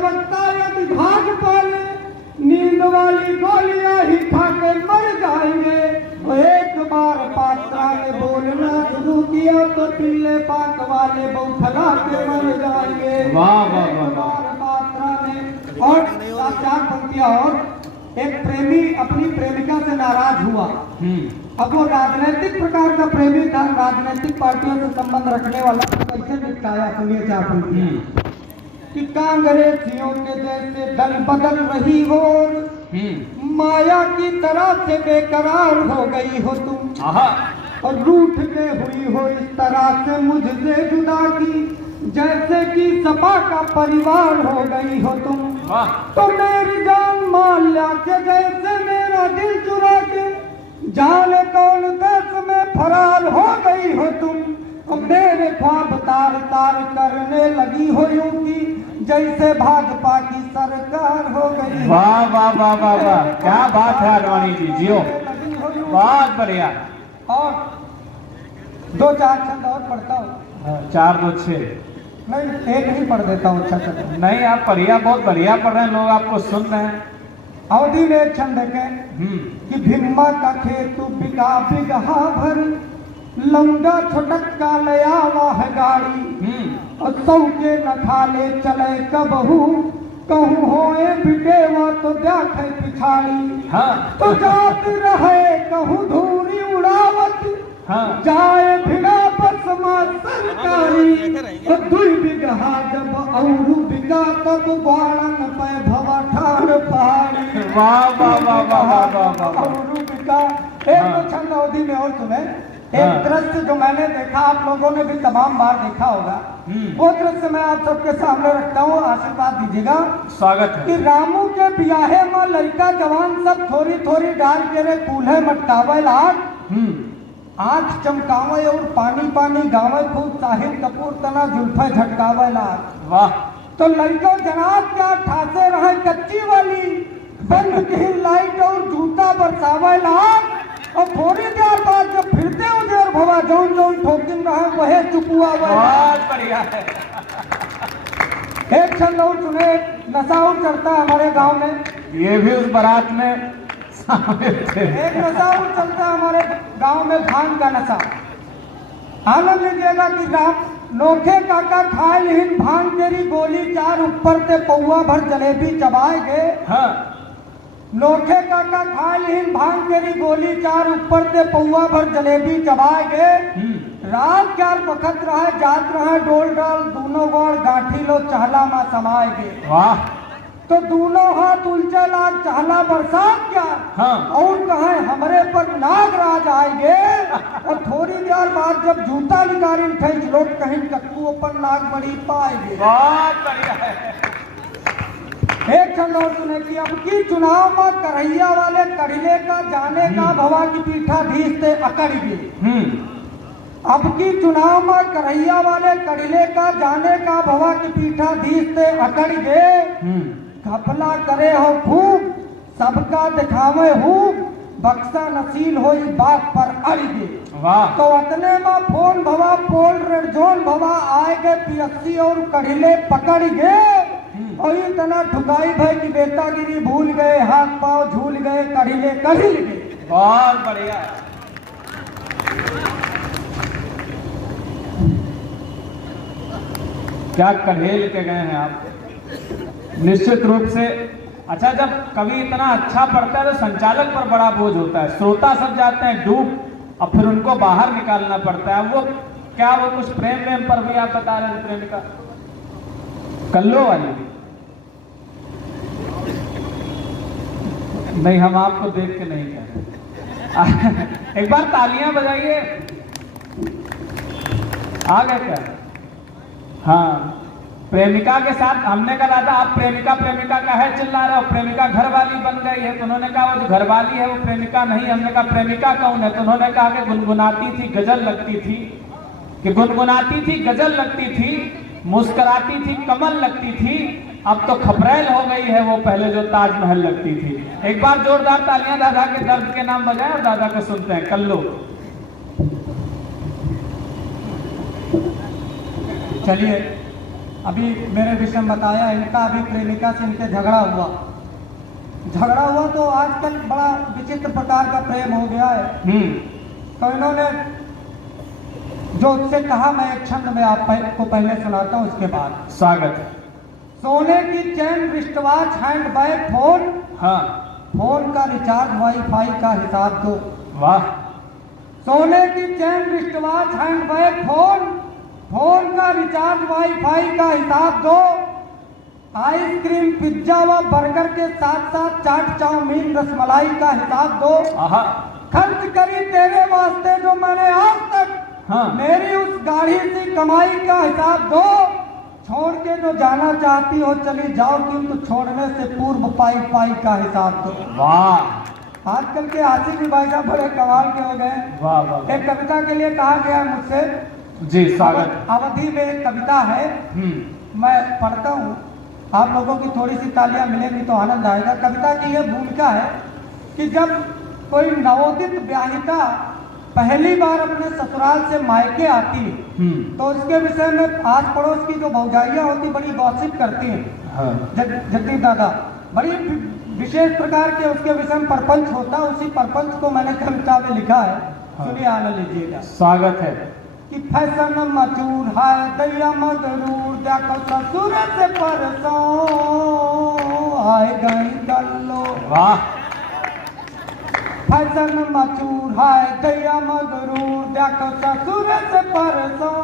प्रवक्ता यदि भाग पाले, नींद वाली गोलियां ही खाकर मर जाएंगे। तो एक बार पात्रा ने बोलना शुरू किया तो पिल्ले पाक वाले बौखला के मर जाएंगे। वाह वाह एक वाह बार पात्रा ने, और 4 पंक्तियां और, एक प्रेमी अपनी प्रेमिका से नाराज हुआ। अब वो राजनीतिक प्रकार का प्रेमी था, राजनीतिक पार्टियों से संबंध रखने वाला, कैसे निपटाया सुनिए 4 पंक्तियां। कि कांग्रेसियों के जैसे दल बदल रही हो, माया की तरह से बेकरार हो गई हो तुम, और रूठ के हुई हो इस तरह से मुझसे जुदा की, जैसे कि सपा का परिवार हो गई हो तुम। तो मेरी जान मान लिया के जैसे मेरा दिल चुरा के, जाने कौन देश में फरार हो गई हो तुम। और मेरे ख्वाब तार तार करने लगी हो यूं की, जैसे भाजपा की सरकार हो गई। वाह वाह वाह वाह वाह, क्या बात है अडवाणी जी, जियो, बहुत बढ़िया। और 2-4 छंद और पढ़ता हूँ। 4 2 6 नहीं, एक ही पढ़ देता हूँ। अच्छा चलो, नहीं आप बढ़िया, बहुत बढ़िया पढ़ रहे हैं, लोग आपको सुन रहे हैं। अवधि में एक छंद देखें कि भिम्मा का खेत बिका बिगहा भर, लौंडा छटक का लया वाह गाड़ी, और सौ के न खाले चले कबहू, कहूँ होए बिटे वो तो देखे पिछाड़ी। तो जात रहे कहूँ धूरी उड़ावत, जाए भिड़ा बसमा सरकारी। तो 2 बिगहा जब औरू बिका तब बाणन पे भवा ठाड़ पहाड़ी। वाह वाह वाह वाह वाह वाह वाह। औरू बिका। एक तो छंद अवधि में और सुने, एक दृश्य जो मैंने देखा, आप लोगों ने भी तमाम बार देखा होगा, वो दृश्य मैं आप सबके सामने रखता हूँ, आशीर्वाद दीजिएगा। स्वागत है। कि रामू के बियाहे में लड़का जवान सब थोड़ी थोड़ी डाल के रे कूल्हे मटकावे लाग, आंख चमकावे और पानी पानी गावे खूब, साहिल कपूर तना जुल्फे झटकावे लाग। वाह। तो लड़को जनाब क्या ठासे रहे कच्ची वाली, बंद की लाइट और जूता बरसावे लाग। और थोड़ी देर बाद जब फिरते उधर भवा जौन जौन ठोकिन रहे वहे चुपुआ। बहुत बढ़िया है। एक छंद और सुने, नशा और चलता है हमारे गांव में, ये भी उस बारात में शामिल थे। एक नशा और चलता है हमारे गांव में, भांग का नशा। आनंद लीजिएगा कि राम नोखे काका खाए लेकिन भांग तेरी गोली, 4 ऊपर से पौवा भर जलेबी चबाए गए। नोखे काका खाए लेकिन भांग तेरी गोली, 4 ऊपर से पौवा भर जलेबी चबाए गए। रात 4 वक्त रहा जात रहा डोल डाल, दोनों गोड़ गांठी लो चहला में समाए गए। वाह। तो दोनों हाथ उलझे लाग चहला बरसात क्या, और कहे हमरे पर नागराज आएंगे। और थोड़ी देर बाद जब जूता निकाली फेंच लोट, कहीं कक्कू पर नाग बड़ी पाएंगे। बहुत बढ़िया है। एक छंद और सुने कि अब की चुनाव में करैया वाले कड़िले का, जाने का भवा की पीठा धीस से अकड़ गए। अब की चुनाव में करैया वाले कड़िले का, जाने का भवा की पीठा धीस से अकड़ गए। घपला करे हो खूब सबका दिखावे हूँ, बक्सा नसील हो इस बात पर अड़ गए। तो अतने में फोन भवा पोल रेड जोन भवा आए गए, पीएससी और कड़िले पकड़ गए। और इतना ठुकाई भाई की बेतागिरी भूल गए, हाथ पांव झूल गए, कड़िले कड़िल गए। बहुत बढ़िया। क्या कढ़ेल के गए हैं आप, निश्चित रूप से। अच्छा, जब कवि इतना अच्छा पढ़ता है तो संचालक पर बड़ा बोझ होता है, श्रोता सब जाते हैं डूब, और फिर उनको बाहर निकालना पड़ता है। वो क्या, वो कुछ प्रेम वेम पर भी आप बता रहे हैं, प्रेमिका कल्लो वाली? नहीं, हम आपको देख के नहीं कह रहे। एक बार तालियां बजाइए। आ गए क्या? हाँ, प्रेमिका के साथ हमने कहा था आप प्रेमिका प्रेमिका का है चिल्ला रहे हो, प्रेमिका घरवाली बन गई है। तो उन्होंने कहा वो जो घरवाली है वो प्रेमिका नहीं। हमने कहा प्रेमिका कौन है? तो उन्होंने कहा कि गुनगुनाती थी गजल लगती थी, कि गुनगुनाती थी गजल लगती थी, मुस्कुराती थी कमल लगती थी, अब तो खपरेल हो गई है वो पहले जो ताजमहल लगती थी। एक बार जोरदार तालियां दादा के दर्द के नाम बजाएं और दादा को सुनते हैं। कल्लू चलिए अभी मेरे विषय में बताया, इनका अभी प्रेमिका से इनके झगड़ा हुआ तो आजकल बड़ा विचित्र प्रकार का प्रेम हो गया है। तो इन्होंने जो उससे कहा, मैं एक छंद में आपको पहले सुनाता हूँ, उसके बाद स्वागत है। सोने की चैन, रिश्टवॉच, हैंड बैग, फोन, हाँ, फोन का रिचार्ज, वाईफाई का हिसाब दो। वाह। सोने की चैन, रिश्टवॉच, हैंड बैग, फोन का रिचार्ज, वाईफाई का हिसाब दो। आइसक्रीम, पिज्जा व बर्गर के साथ साथ चाट, चाउमीन, रसमलाई का हिसाब दो। खर्च करी तेरे वास्ते जो मैंने आज तक, हाँ। मेरी उस गाड़ी से कमाई का हिसाब दो। छोड़ के जो जाना चाहती हो चली जाओ, किंतु छोड़ने से पूर्व पाई का हिसाब दो। वाह। आजकल के आशिक भी भाई साहब बड़े कमाल के हो गए। वाह वाह। एक कविता के लिए कहा गया मुझसे, जी स्वागत। अवधि में एक कविता है, मैं पढ़ता हूँ, आप लोगों की थोड़ी सी तालियां मिलेंगी तो आनंद आएगा। कविता की यह भूमिका है कि जब कोई नवोदित ब्याहिता पहली बार अपने ससुराल से मायके आती तो उसके विषय में आस पड़ोस की जो भौजाइयां होती बड़ी गॉसिप करती हैं। हाँ। जगदीप दादा बड़ी विशेष प्रकार के उसके विषय में परपंच होता है, उसी परपंच को मैंने कविता में लिखा है। हाँ। सुनिए, आनंद लीजिएगा। स्वागत है। कि फैशन मचूर है दैया मगरूर, देखो ससुर से परसों आए गई गल्लो। वाह। फैशन मचूर है दैया मगरूर, देखो ससुर से परसों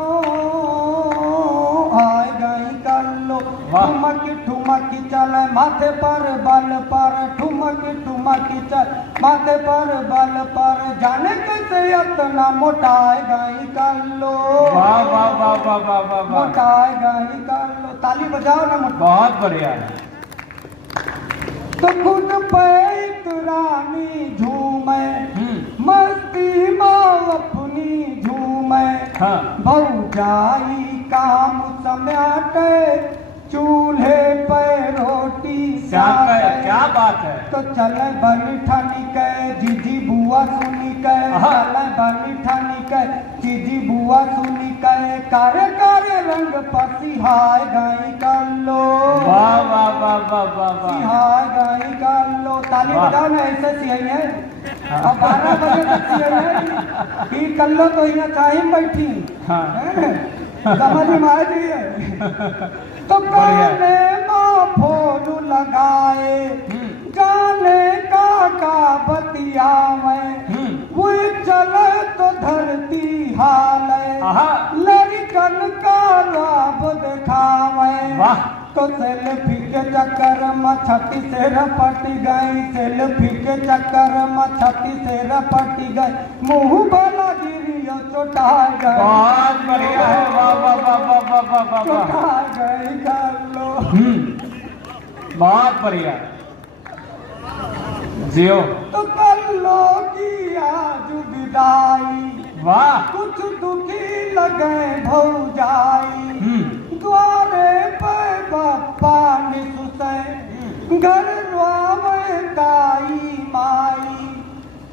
आए गई गल्लो। ठुमकी ठुमकी चले माथे पर बल पर, ठुमकी ठुमकी चल माथे पर बल पर, जाने कैसे इतना मोटाए गई कल्लो। वाह वाह वाह वाह वाह वाह वाह। मोटाए गई कल्लो। ताली बजाओ ना। बहुत बढ़िया है। तो खुद पे रानी झूमे, मस्ती माँ अपनी झूमे। हाँ। भौजाई काम समेटे, चूल्हे पे रोटी क्या बात है। तो चले बनी ठानी के जीजी बुआ सुनी के, चले बनी ठानी के जीजी बुआ सुनी के, कारे कारे रंग पर सिहाय गई कल्लो। वाह वाह वाह वाह वाह वाह। सिहाय गई कल्लो। ताली बजाओ ना, ऐसे सिहाई है। अब 12 बजे तक सिहाई है कि कल्लो तो यहाँ चाहे बैठी। समझ में आ जाइए। तो गाने माँ फोन लगाए, गाने का बतिया में, वो चले तो धरती हाल, लड़कन का राब दिखावे। तो सेल्फी के चक्कर में छाती से रपट गई, सेल्फी के चक्कर में छाती से रपट गई, मुंह भला गिरियो चोटा गई। बहुत बढ़िया है। वाह वाह वाह वाह वाह वाह वाह। चोटा गई कल्लो। बहुत बढ़िया। जियो। तो कल्लो की आज विदाई, वाह। कुछ दुखी लगे भौजाई, द्वारे पे बप्पा निसुसे, घर रुआवे दाई माई।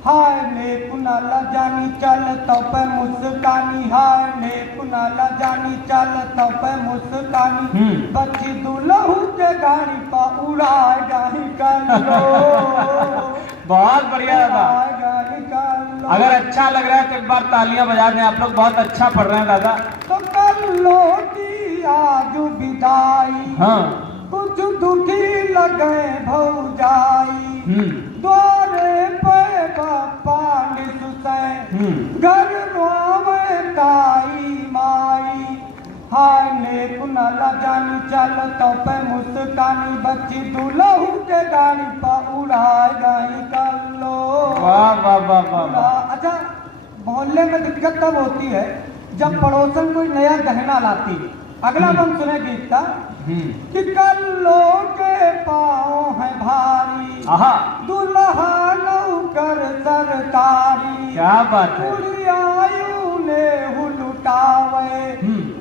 हाय ने कुनाल जानी चल तो पे मुस्कानी, हाय ने कुनाल जानी चल तो पे मुस्कानी, बच्ची दुल्हू के गाड़ी पर उड़ाए गई कल्लो। बहुत बढ़िया दादा। गाड़ी कल्लो। अगर अच्छा लग रहा है तो एक बार तालियां बजा दें। आप लोग बहुत अच्छा पढ़ रहे हैं दादा। तो कल्लो की आज विदाई, हाँ। कुछ दुखी लगे भौजाई, द्वारे पे बप्पा निसुसे, घर रुआवे दाई माई। हाय ने कुनाल जानी चल तो पे मुस्कानी, बच्ची दुल्हू के गाड़ी पर उड़ाए गई कल्लो। वाह वाह वाह वाह। अच्छा, मोहल्ले में दिक्कत तब होती है जब पड़ोसन कोई नया गहना लाती है। अगला हम सुने गीत का कि कल्लो के पाँव है भारी, दुल्हा नौकर सरकारी। क्या बात है। बुढ़ियायु ने हुलुटावे,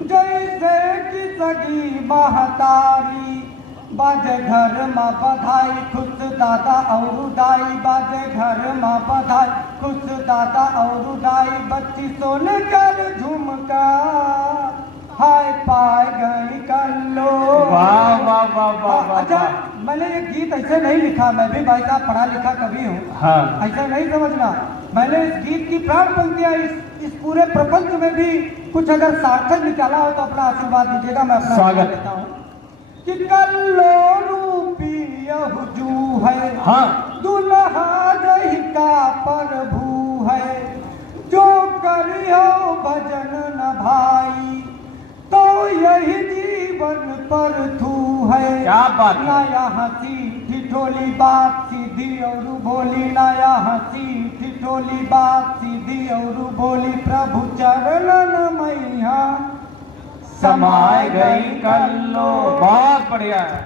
जैसे कि सगी महतारी। बाजे घर माँ बधाई खुश दादा और दाई, बाजे घर माँ बधाई खुश दादा और दाई, बच्ची सोने कर झुमका हाय पाए गई कल्लो। वाह वाह वाह वाह वाह अच्छा, वाह। मैंने ये गीत ऐसे नहीं लिखा, मैं भी भाई साहब पढ़ा लिखा कवि हूँ, हाँ ऐसा नहीं समझना। मैंने इस गीत की प्राण पंक्तियां इस पूरे प्रपंच में भी कुछ अगर सार्थक निकाला हो तो अपना आशीर्वाद दीजिएगा, मैं अपना स्वागत देता हूँ कि कल्लो रूपी यहजू है, हाँ दुल्हा रही का प्रभु है, जो करियो भजन न भाई तो यही जीवन पर तू है। क्या बात है। ना यहाँ हंसी ठिठोली बात सीधी और बोली, ना यहाँ हंसी ठिठोली बात सीधी और बोली, प्रभु चरणन मैया समाए गई कल्लो। बहुत बढ़िया है।